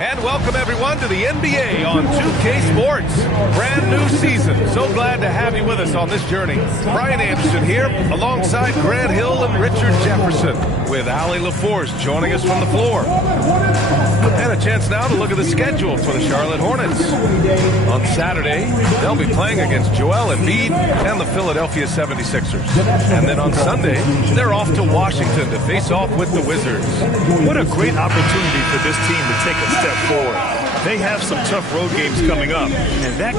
And welcome, everyone, to the NBA on 2K Sports. Brand new season. So glad to have you with us on this journey. Brian Anderson here, alongside Grant Hill and Richard Jefferson, with Allie LaForce joining us from the floor. And a chance now to look at the schedule for the Charlotte Hornets. On Saturday, they'll be playing against Joel Embiid and the Philadelphia 76ers. And then on Sunday, they're off to Washington to face off with the Wizards. What a great opportunity for this team to take a step forward. They have some tough road games coming up, and that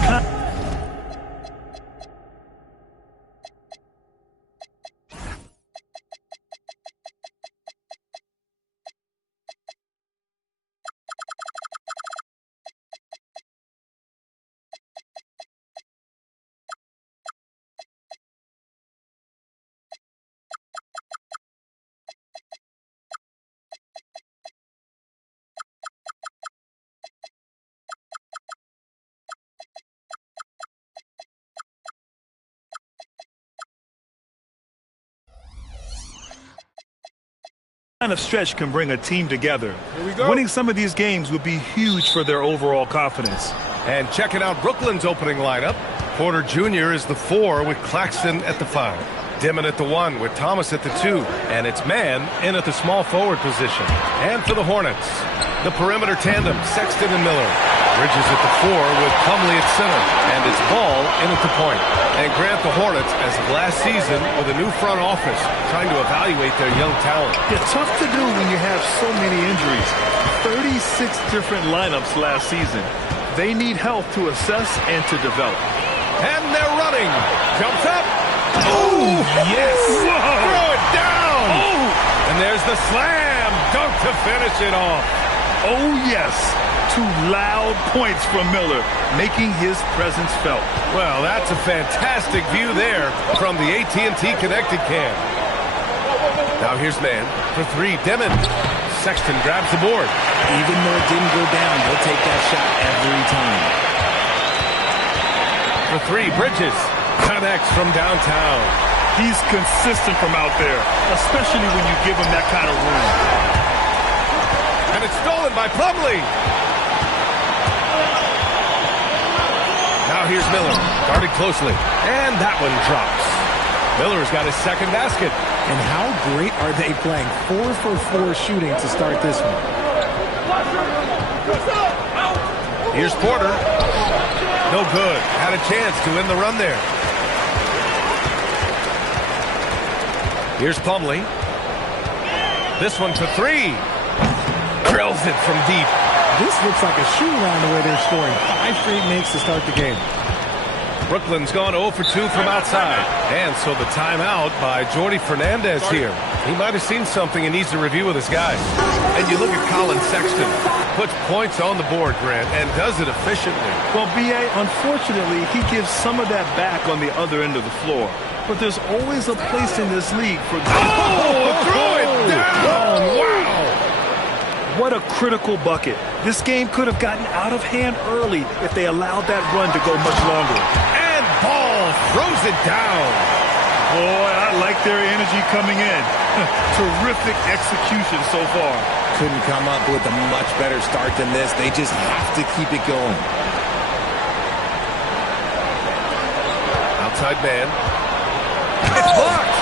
kind of stretch can bring a team together. Winning some of these games would be huge for their overall confidence. And checking out Brooklyn's opening lineup, Porter Jr. is the 4 with Claxton at the 5. Dimon at the 1 with Thomas at the 2. And it's man in at the small forward position. And for the Hornets, the perimeter tandem, Sexton and Miller. Bridges at the 4 with Plumlee at center. And it's Ball in at the point. And Grant, the Hornets, as of last season, with a new front office, trying to evaluate their young talent. It's tough to do when you have so many injuries. 36 different lineups last season. They need help to assess and to develop. And they're running. Jumps up. Oh, yes. Whoa. Throw it down. Oh. And there's the slam dunk to finish it off. Oh, yes. 2 loud points from Miller, making his presence felt. Well, that's a fantastic view there from the AT&T Connected Cam. Now here's man for 3, Dimon. Sexton grabs the board. Even though it didn't go down, he'll take that shot every time. For 3, Bridges connects from downtown. He's consistent from out there, especially when you give him that kind of room. And it's stolen by Plumlee. Now here's Miller, guarded closely, and that one drops. Miller's got his second basket. And how great are they playing? 4 for 4 shooting to start this one. Here's Porter. No good. Had a chance to win the run there. Here's Plumlee. This one for 3. Drills it from deep. This looks like a shoot-around the way they're scoring. 5 straight makes to start the game. Brooklyn's gone 0 for 2 from outside. And so the timeout by Jordi Fernandez here. He might have seen something and needs to review with his guys. And you look at Colin Sexton. Puts points on the board, Grant, and does it efficiently. Well, B.A., unfortunately, he gives some of that back on the other end of the floor. But there's always a place in this league for... Throw it down! Wow! What a critical bucket. This game could have gotten out of hand early if they allowed that run to go much longer. And Ball throws it down. Boy, I like their energy coming in. Terrific execution so far. Couldn't come up with a much better start than this. They just have to keep it going. Outside man. It's blocked.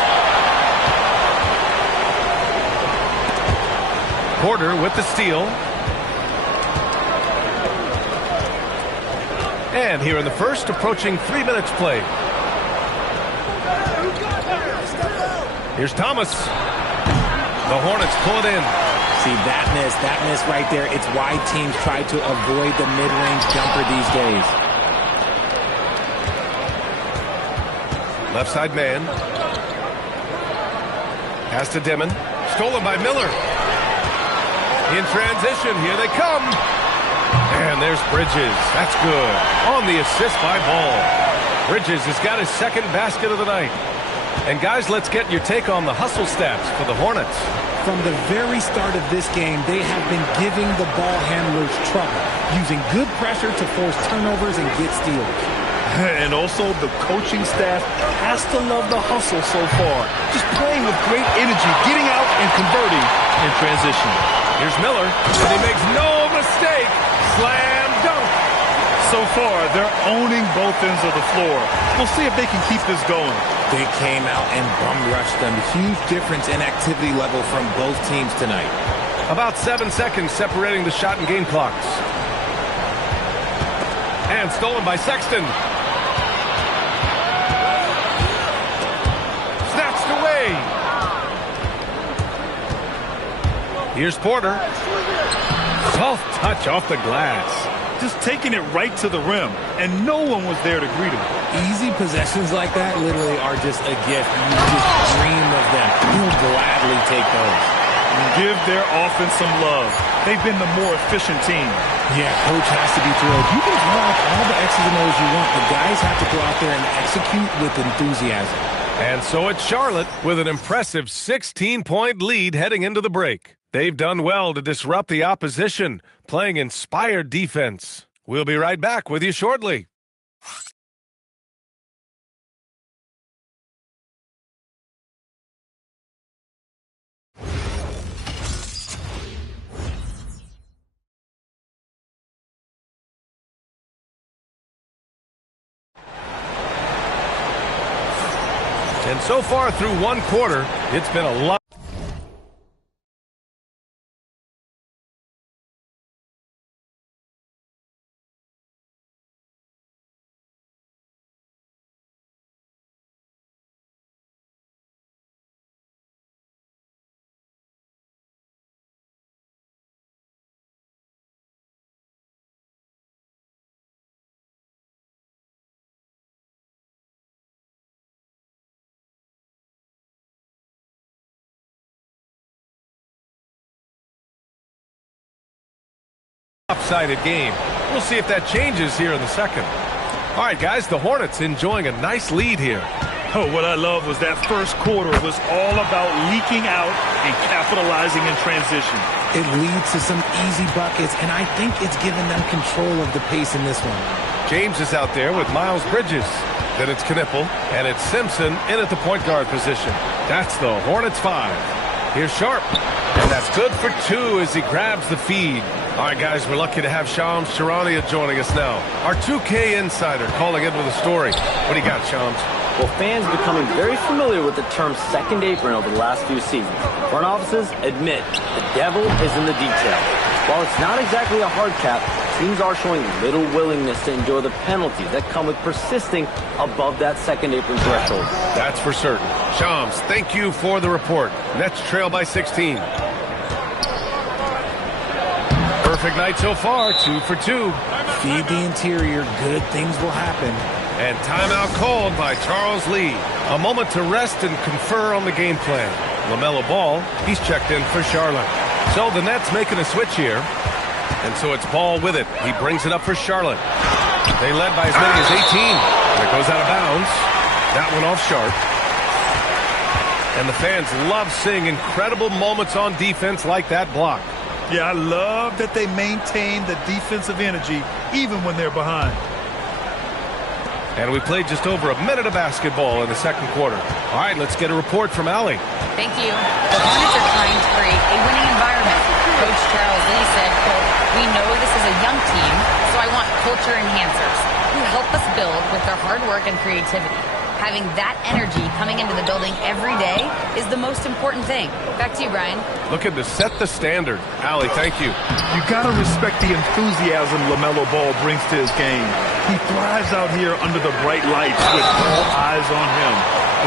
Porter with the steal. And here in the first, approaching 3 minutes played. Here's Thomas. The Hornets pull it in. See, that miss right there. It's why teams try to avoid the mid-range jumper these days. Left side man. Pass to Dimon. Stolen by Miller. In transition, here they come. And there's Bridges. That's good. On the assist by Ball. Bridges has got his second basket of the night. And guys, let's get your take on the hustle stats for the Hornets. From the very start of this game, they have been giving the ball handlers trouble, using good pressure to force turnovers and get steals. And also, the coaching staff has to love the hustle so far. Just playing with great energy, getting out and converting in transition. Here's Miller, and he makes no mistake. Slam dunk. So far, they're owning both ends of the floor. We'll see if they can keep this going. They came out and bum rushed them. Huge difference in activity level from both teams tonight. About 7 seconds separating the shot and game clocks. And stolen by Sexton. Snatched away. Here's Porter. Soft touch off the glass. Just taking it right to the rim, and no one was there to greet him. Easy possessions like that literally are just a gift. You just dream of them. You'll gladly take those. Give their offense some love. They've been the more efficient team. Yeah, coach has to be thrilled. You can draw up all the X's and O's you want. The guys have to go out there and execute with enthusiasm. And so it's Charlotte with an impressive 16-point lead heading into the break. They've done well to disrupt the opposition, playing inspired defense. We'll be right back with you shortly. And so far through one quarter, it's been a lot. Lopsided game. We'll see if that changes here in the second. All right, guys, the Hornets enjoying a nice lead here. Oh, what I love was that first quarter was all about leaking out and capitalizing in transition. It leads to some easy buckets, and I think it's given them control of the pace in this one. James is out there with Miles Bridges. Then it's Knipple, and it's Simpson in at the point guard position. That's the Hornets 5. Here's Sharp, and that's good for 2 as he grabs the feed. All right, guys, we're lucky to have Shams Charania joining us now. Our 2K insider calling in with a story. What do you got, Shams? Well, fans becoming very familiar with the term second apron over the last few seasons. Front offices admit the devil is in the detail. While it's not exactly a hard cap, teams are showing little willingness to endure the penalties that come with persisting above that second apron threshold. That's for certain. Shams, thank you for the report. Nets trail by 16. Perfect night so far, 2 for 2. Feed the interior, good things will happen. And timeout called by Charles Lee. A moment to rest and confer on the game plan. LaMelo Ball, he's checked in for Charlotte. So the Nets making a switch here. And so it's Ball with it. He brings it up for Charlotte. They led by as many as 18. And it goes out of bounds. That one off Sharp. And the fans love seeing incredible moments on defense like that block. Yeah, I love that they maintain the defensive energy even when they're behind. And we played just over a minute of basketball in the second quarter. All right, let's get a report from Allie. Thank you. The Hornets are trying to create a winning environment. Coach Charles Lee said, quote, "We know this is a young team, so I want culture enhancers who help us build with their hard work and creativity. Having that energy coming into the building every day is the most important thing." Back to you, Brian. Looking to set the standard. Allie, thank you. You got to respect the enthusiasm LaMelo Ball brings to his game. He thrives out here under the bright lights with all eyes on him.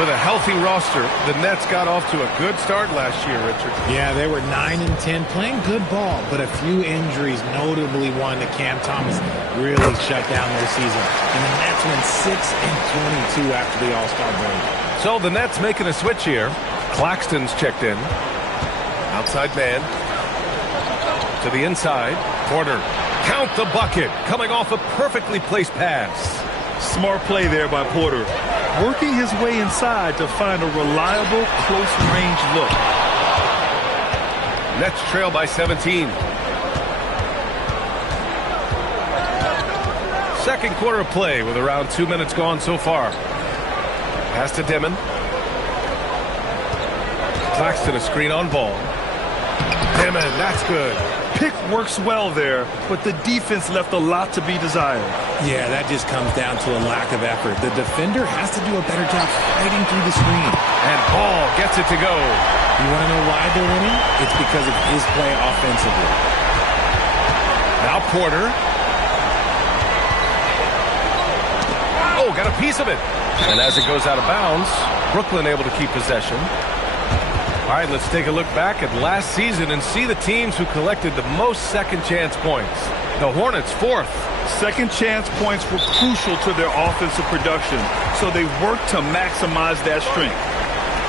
With a healthy roster, the Nets got off to a good start last year, Richard. Yeah, they were 9 and 10, playing good ball, but a few injuries, notably one to Cam Thomas, really shut down their season. And the Nets went 6 and 22 after the All-Star break. So the Nets making a switch here. Claxton's checked in. Outside man. To the inside. Porter. Count the bucket. Coming off a perfectly placed pass. Smart play there by Porter. Working his way inside to find a reliable, close-range look. Nets trail by 17. Second quarter of play with around 2 minutes gone so far. Pass to Dimon. Claxton a screen on Ball. Dimon, that's good. pick works well there, but the defense left a lot to be desired. Yeah, that just comes down to a lack of effort. The defender has to do a better job fighting through the screen. And Ball gets it to go. You want to know why they're winning? It's because of his play offensively. Now Porter. Oh, got a piece of it. And as it goes out of bounds, Brooklyn able to keep possession. All right, let's take a look back at last season and see the teams who collected the most second chance points. The Hornets, 4th. Second chance points were crucial to their offensive production, so they worked to maximize that strength.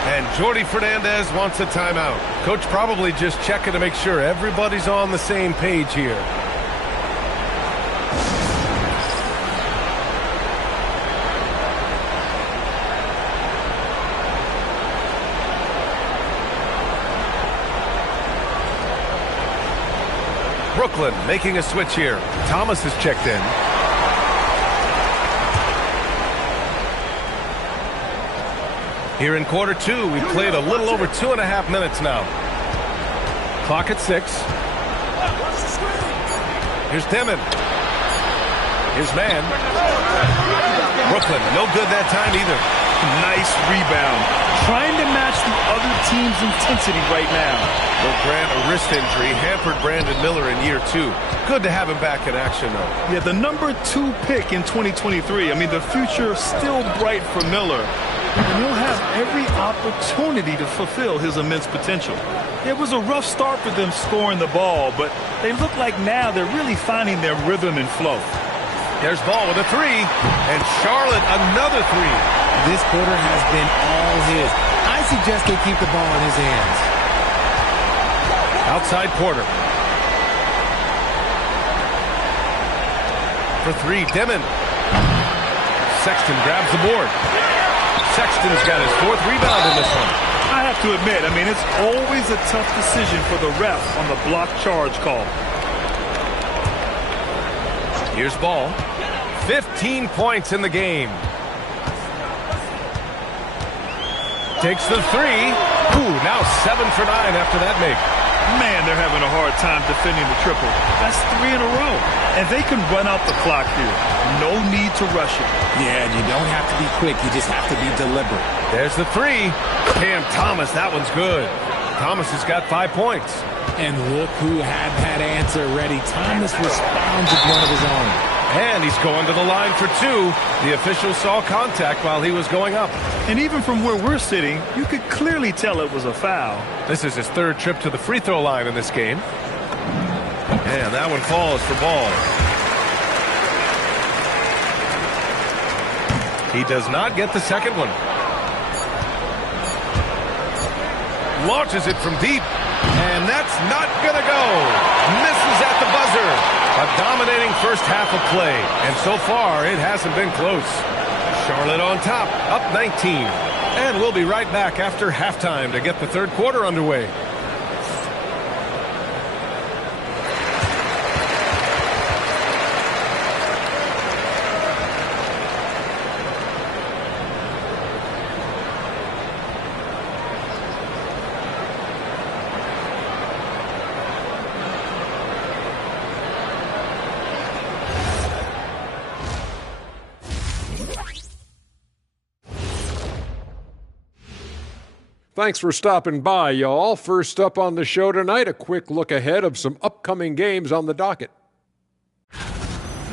And Jordi Fernandez wants a timeout. Coach probably just checking to make sure everybody's on the same page here. Brooklyn making a switch here. Thomas has checked in. Here in quarter 2, we played a little over 2.5 minutes now. Clock at 6. Here's Demon. His man. Brooklyn, no good that time either. Nice rebound. Trying to match the other team's intensity right now. Well, Grant, a wrist injury hampered Brandon Miller in year 2. Good to have him back in action, though. Yeah, the number 2 pick in 2023. I mean, the future still bright for Miller. And he'll have every opportunity to fulfill his immense potential. It was a rough start for them scoring the ball, but they look like now they're really finding their rhythm and flow. There's Ball with a 3, and Charlotte another 3. This quarter has been all his. I suggest they keep the ball in his hands. Outside Porter. For 3, Demon. Sexton grabs the board. Sexton's got his 4th rebound in this one. I have to admit, I mean, it's always a tough decision for the ref on the block charge call. Here's Ball. 15 points in the game. Takes the 3. Ooh, now 7 for 9 after that make. Man, they're having a hard time defending the triple. That's 3 in a row. And they can run out the clock here. No need to rush it. Yeah, you don't have to be quick. You just have to be deliberate. There's the 3. Cam Thomas, that one's good. Thomas has got 5 points. And look who had that answer ready. Thomas responds with one of his own. And he's going to the line for 2. The official saw contact while he was going up. And even from where we're sitting, you could clearly tell it was a foul. This is his 3rd trip to the free throw line in this game. And that one falls for Ball. He does not get the second one. Launches it from deep. And that's not going to go. Misses at the buzzer. A dominating first half of play. And so far, it hasn't been close. Charlotte on top, up 19. And we'll be right back after halftime to get the 3rd quarter underway. Thanks for stopping by, y'all. First up on the show tonight, a quick look ahead of some upcoming games on the docket.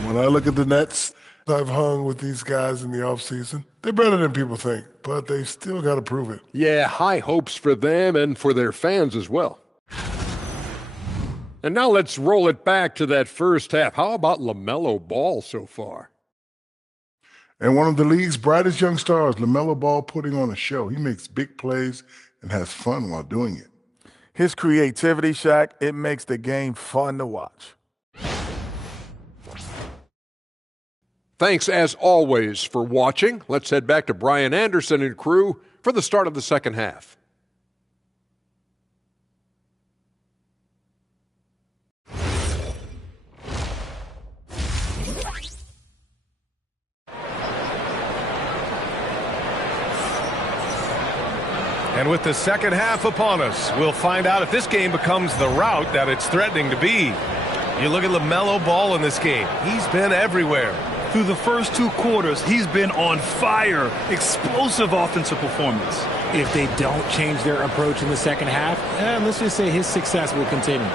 When I look at the Nets, I've hung with these guys in the offseason. They're better than people think, but they've still got to prove it. Yeah, high hopes for them and for their fans as well. And now let's roll it back to that first half. How about LaMelo Ball so far? And one of the league's brightest young stars, LaMelo Ball, putting on a show. He makes big plays and has fun while doing it. His creativity, Shaq, it makes the game fun to watch. Thanks, as always, for watching. Let's head back to Brian Anderson and crew for the start of the second half. And with the second half upon us, we'll find out if this game becomes the rout that it's threatening to be. You look at LaMelo Ball in this game. He's been everywhere. Through the first 2 quarters, he's been on fire. Explosive offensive performance. If they don't change their approach in the second half, let's just say his success will continue.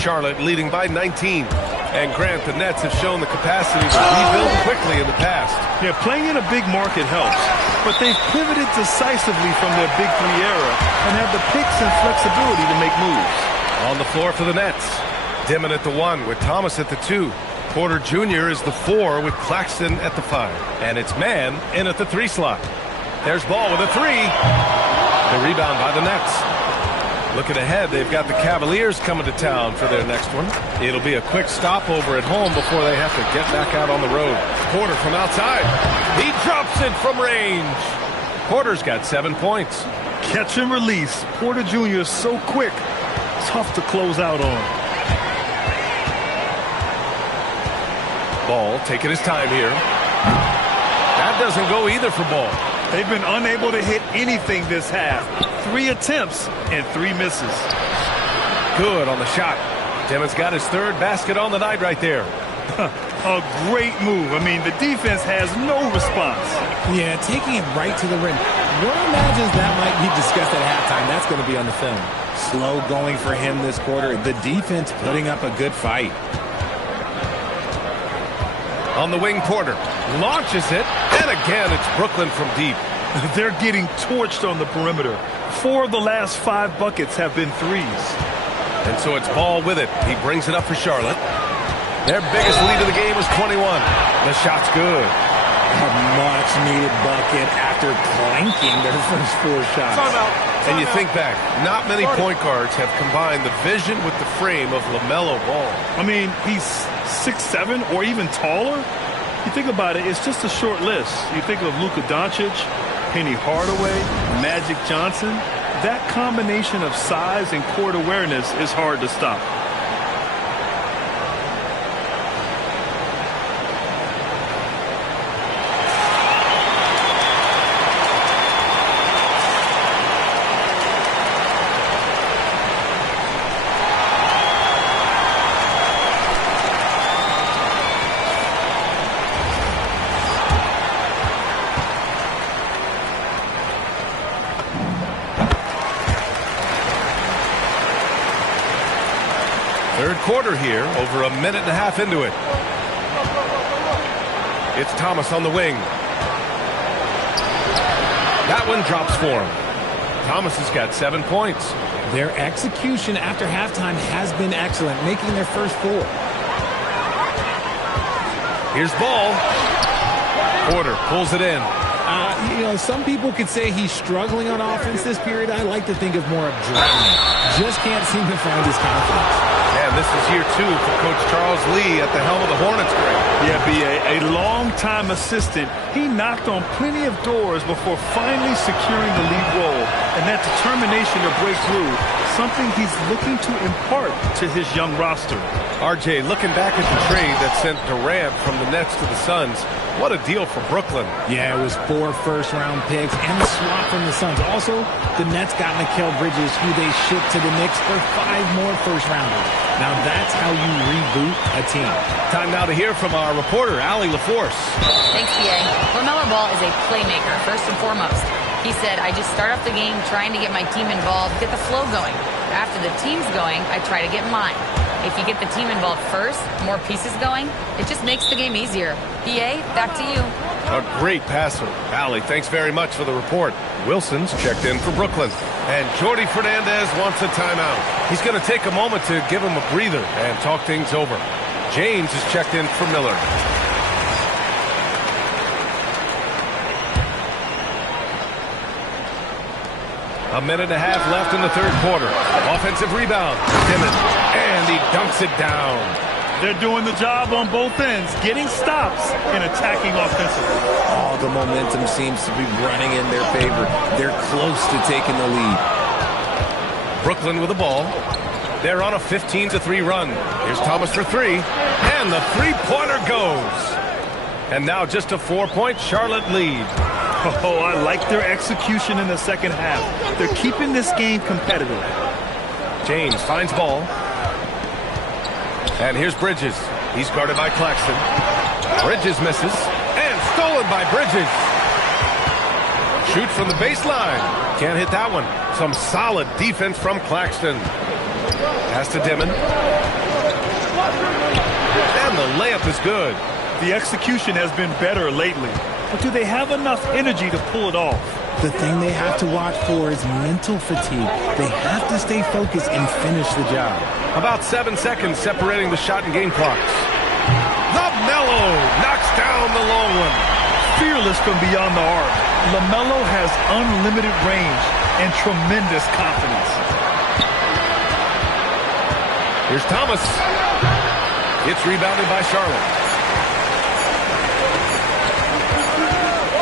Charlotte leading by 19. And Grant, the Nets have shown the capacity to rebuild quickly in the past. Yeah, playing in a big market helps, but they've pivoted decisively from their Big 3 era and have the picks and flexibility to make moves. On the floor for the Nets. Dimon at the 1 with Thomas at the 2. Porter Jr. is the 4 with Claxton at the 5. And it's Mann in at the 3 slot. There's Ball with a 3. The rebound by the Nets. Looking ahead, they've got the Cavaliers coming to town for their next one. It'll be a quick stopover at home before they have to get back out on the road. Porter from outside. He drops it from range. Porter's got 7 points. Catch and release. Porter Jr. is so quick. Tough to close out on. Ball taking his time here. That doesn't go either for Ball. They've been unable to hit anything this half. 3 attempts and 3 misses. Good on the shot. Dimon's got his 3rd basket on the night right there. A great move. I mean, the defense has no response. Yeah, taking it right to the rim. One imagines that might be discussed at halftime. That's going to be on the film. Slow going for him this quarter. The defense putting up a good fight. On the wing, Porter launches it, and again it's Brooklyn from deep. They're getting torched on the perimeter. 4 of the last 5 buckets have been threes. And so it's Ball with it. He brings it up for Charlotte. Their biggest lead of the game is 21. The shot's good. A much-needed bucket after clanking their first 4 shots. And you think back, not many point guards have combined the vision with the frame of LaMelo Ball. I mean, he's 6'7" or even taller. You think about it, it's just a short list. You think of Luka Doncic, Penny Hardaway, Magic Johnson. That combination of size and court awareness is hard to stop. Third quarter here, over a minute and a half into it. It's Thomas on the wing. That one drops for him. Thomas has got 7 points. Their execution after halftime has been excellent, making their first 4. Here's Ball. Porter pulls it in. Some people could say he's struggling on offense this period. I like to think of more of drowning. Just can't seem to find his confidence. And this is year 2 for Coach Charles Lee at the helm of the Hornets. Yeah, B.A., a long-time assistant. He knocked on plenty of doors before finally securing the lead role. And that determination to break through, something he's looking to impart to his young roster. RJ, looking back at the trade that sent Durant from the Nets to the Suns, what a deal for Brooklyn. Yeah, it was 4 first-round picks and the swap from the Suns. Also, the Nets got Mikal Bridges, who they shipped to the Knicks for 5 more first-rounders. Now that's how you reboot a team. Time now to hear from our reporter, Allie LaForce. Thanks, B.A. LaMelo Ball is a playmaker, first and foremost. He said, I just start off the game trying to get my team involved, get the flow going. After the team's going, I try to get mine. If you get the team involved first, more pieces going, it just makes the game easier. B.A., back to you. A great passer. Allie, thanks very much for the report. Wilson's checked in for Brooklyn. And Jordi Fernandez wants a timeout. He's going to take a moment to give him a breather and talk things over. James is checked in for Miller. A minute and a half left in the third quarter. Offensive rebound. Dimon. And he dunks it down. They're doing the job on both ends, getting stops and attacking offensively. Oh, the momentum seems to be running in their favor. They're close to taking the lead. Brooklyn with the ball. They're on a 15-3 run. Here's Thomas for three, and the three-pointer goes. And now just a 4-point Charlotte lead. Oh, I like their execution in the second half. They're keeping this game competitive. James finds ball. And here's Bridges. He's guarded by Claxton. Bridges misses. And stolen by Bridges. Shoot from the baseline. Can't hit that one. Some solid defense from Claxton. Pass to Dimon. And the layup is good. The execution has been better lately. But do they have enough energy to pull it off? The thing they have to watch for is mental fatigue. They have to stay focused and finish the job. About 7 seconds separating the shot and game clocks. LaMelo knocks down the long one. Fearless from beyond the arc, LaMelo has unlimited range and tremendous confidence. Here's Thomas. It's rebounded by Charlotte.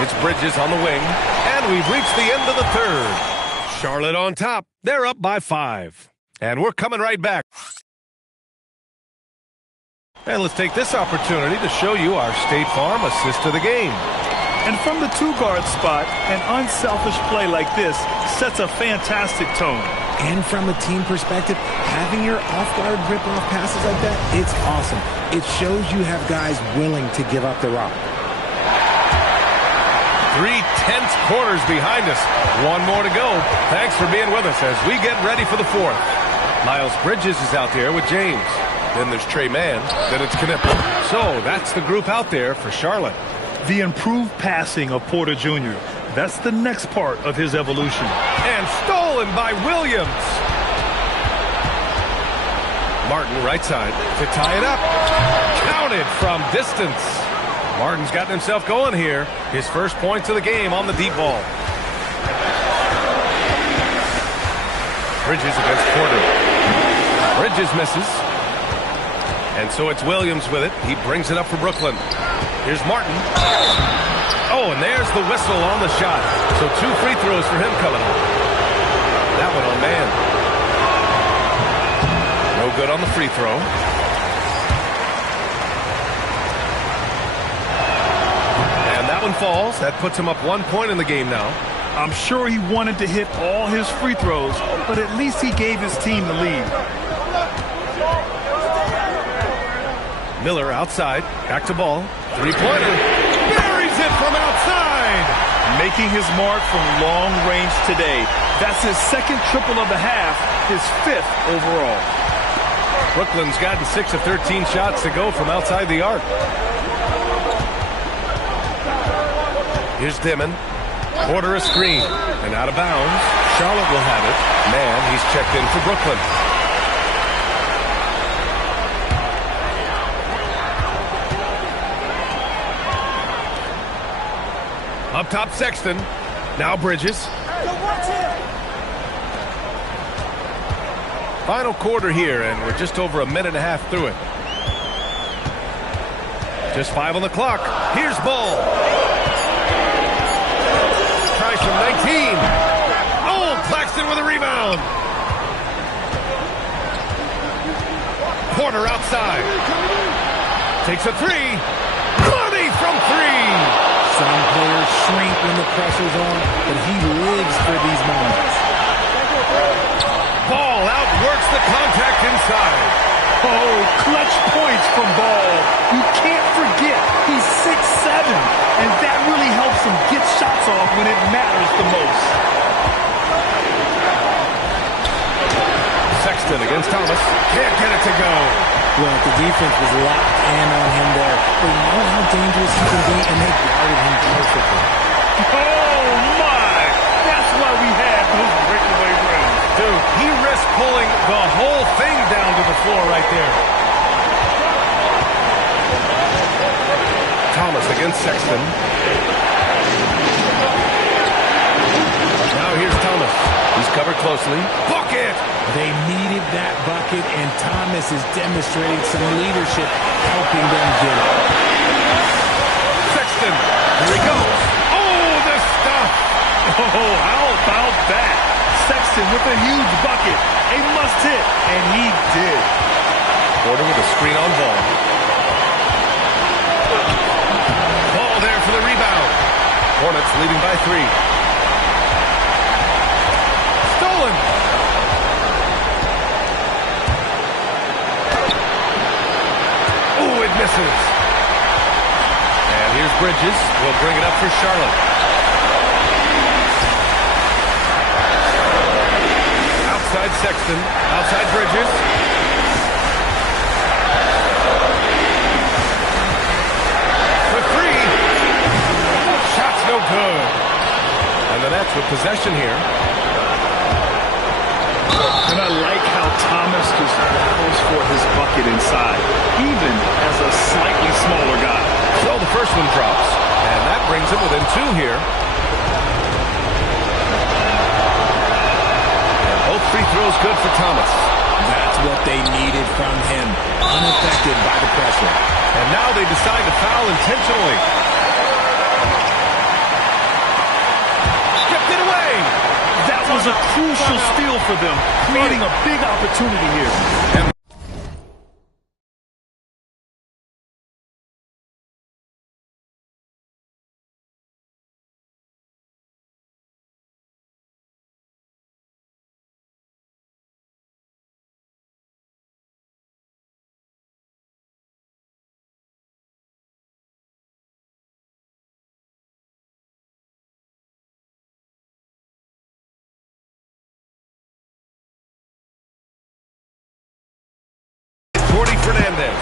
It's Bridges on the wing, and we've reached the end of the third. Charlotte on top. They're up by 5. And we're coming right back. And let's take this opportunity to show you our State Farm assist to the game. And from the two-guard spot, an unselfish play like this sets a fantastic tone. And from a team perspective, having your off-guard rip-off passes like that, it's awesome. It shows you have guys willing to give up the rock. 3 tense quarters behind us. One more to go. Thanks for being with us as we get ready for the fourth. Miles Bridges is out there with James. Then there's Trey Mann. Then it's Knipple. So that's the group out there for Charlotte. The improved passing of Porter Jr. That's the next part of his evolution. And stolen by Williams. Martin right side to tie it up. Counted from distance. Martin's gotten himself going here. His first points of the game on the deep ball. Bridges against Porter. Bridges misses. And so it's Williams with it. He brings it up for Brooklyn. Here's Martin. Oh, and there's the whistle on the shot. So 2 free throws for him coming up. That one on man. No good on the free throw. One falls. That puts him up 1 point in the game now. I'm sure he wanted to hit all his free throws, but at least he gave his team the lead. Miller outside. Back to ball. Three-pointer. Buries it from outside. Making his mark from long range today. That's his second triple of the half, his 5th overall. Brooklyn's gotten 6 of 13 shots to go from outside the arc. Here's Dimon. Porter a screen. And out of bounds. Charlotte will have it. Man, he's checked in for Brooklyn. Up top, Sexton. Now Bridges. Final quarter here, and we're just over a minute and a half through it. Just 5 on the clock. Here's Ball. Tries from 19. Oh, Claxton with a rebound. Porter outside. Takes a 3. Money from 3. Some players shrink when the pressure's on, but he lives for these moments. Ball outworks the contact inside. Oh, clutch points from Ball. You can't forget he's 6'7", and that really helps him get shots off when it matters the most. Sexton against Thomas. Can't get it to go. Well, the defense was locked in on him there. They know how dangerous he can be, and they guarded him perfectly. Oh, my! That's why we had those breakaway runs. Dude, he risked pulling the whole thing down to the floor right there. Thomas against Sexton. Now here's Thomas. He's covered closely. Bucket! They needed that bucket, and Thomas is demonstrating some leadership, helping them get it. Sexton, here he goes. Oh, the stuff! Oh, how about that? Sexton with a huge bucket, A must hit, and he did. Porter with a screen on ball. Ball there for the rebound. Hornets leading by 3. Stolen. Ooh, it misses. And here's Bridges. We'll bring it up for Charlotte. Outside Sexton. Outside Bridges. For 3. Shot's no good. And the Nets with possession here. And I like how Thomas just battles for his bucket inside, even as a slightly smaller guy. So the first one drops, and that brings him within 2 here. And both free throws good for Thomas. That's what they needed from him. Unaffected by the pressure. And now they decide to foul intentionally. Skipped it away. That was a crucial steal for them, creating a big opportunity here. Fernandez.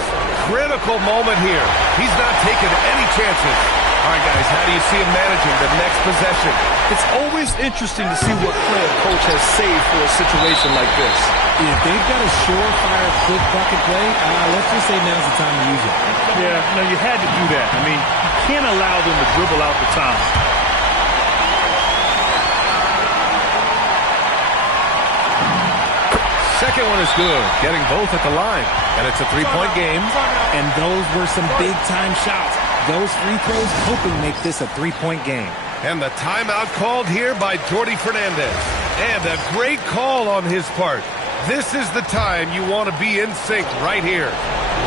Critical moment here. He's not taking any chances. All right, guys, how do you see him managing the next possession? It's always interesting to see what play a coach has saved for a situation like this. If they've got a surefire, quick bucket play, let's just say now's the time to use it. Yeah, no, you had to do that. I mean, you can't allow them to dribble out the time. Second one is good, getting both at the line. And it's a 3-point game. And those were some big-time shots. Those free throws helping make this a 3-point game. And the timeout called here by Jordi Fernandez. And a great call on his part. This is the time you want to be in sync right here.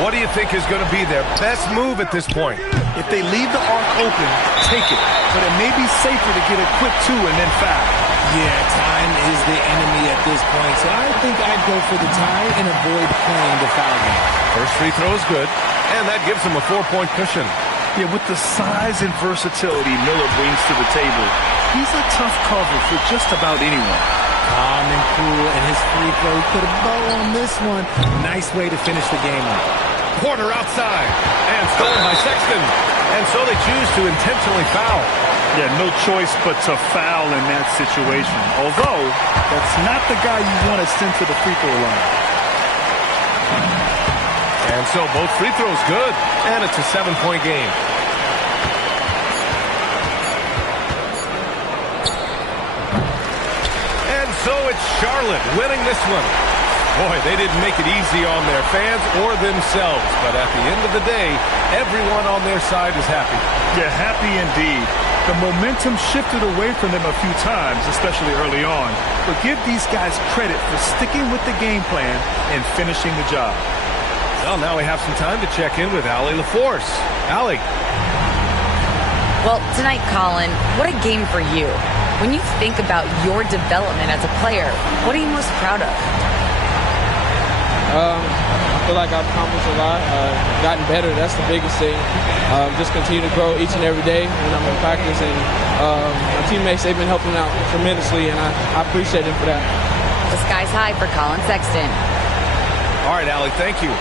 What do you think is going to be their best move at this point? If they leave the arc open, take it. But it may be safer to get a quick 2 and then foul. Yeah, time is the enemy at this point, so I think I'd go for the tie and avoid playing the foul game. First free throw is good, and that gives him a 4-point cushion. Yeah, with the size and versatility Miller brings to the table, he's a tough cover for just about anyone. Calm and cool, and his free throw put a bow on this one. Nice way to finish the game off. Porter outside, and stolen by Sexton. And so they choose to intentionally foul. Yeah, no choice but to foul in that situation. Although, that's not the guy you want to send to the free throw line. And so both free throws good, and it's a 7-point game. And so it's Charlotte winning this one. Boy, they didn't make it easy on their fans or themselves, but at the end of the day, everyone on their side is happy. Yeah, happy indeed. The momentum shifted away from them a few times, especially early on. But give these guys credit for sticking with the game plan and finishing the job. Well, now we have some time to check in with Allie LaForce. Allie. Well, tonight, Colin, what a game for you. When you think about your development as a player, what are you most proud of? I feel like I've accomplished a lot, gotten better. That's the biggest thing. Just continue to grow each and every day when I'm in practice. And my teammates, they've been helping out tremendously, and I appreciate them for that. The sky's high for Colin Sexton. All right, Allie, thank you.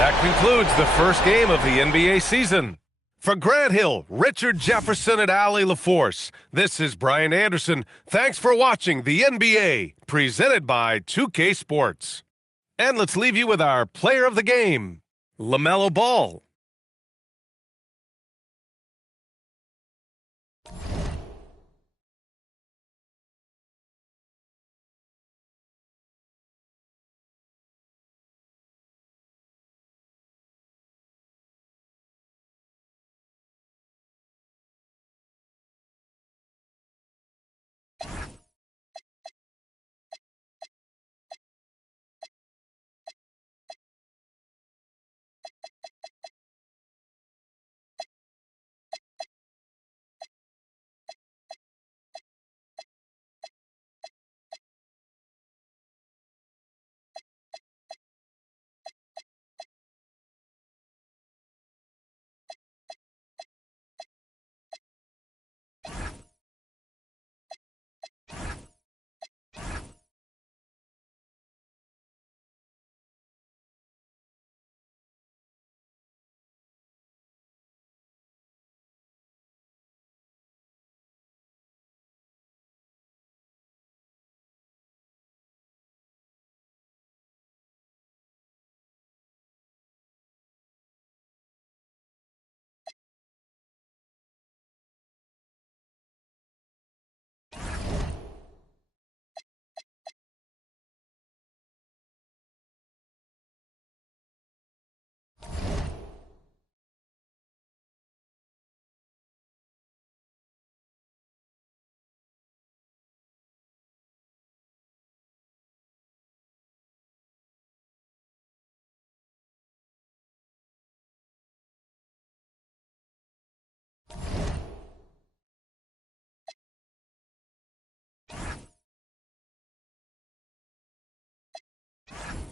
That concludes the first game of the NBA season. For Grant Hill, Richard Jefferson, and Allie LaForce, this is Brian Anderson. Thanks for watching the NBA, presented by 2K Sports. And let's leave you with our player of the game, LaMelo Ball. it.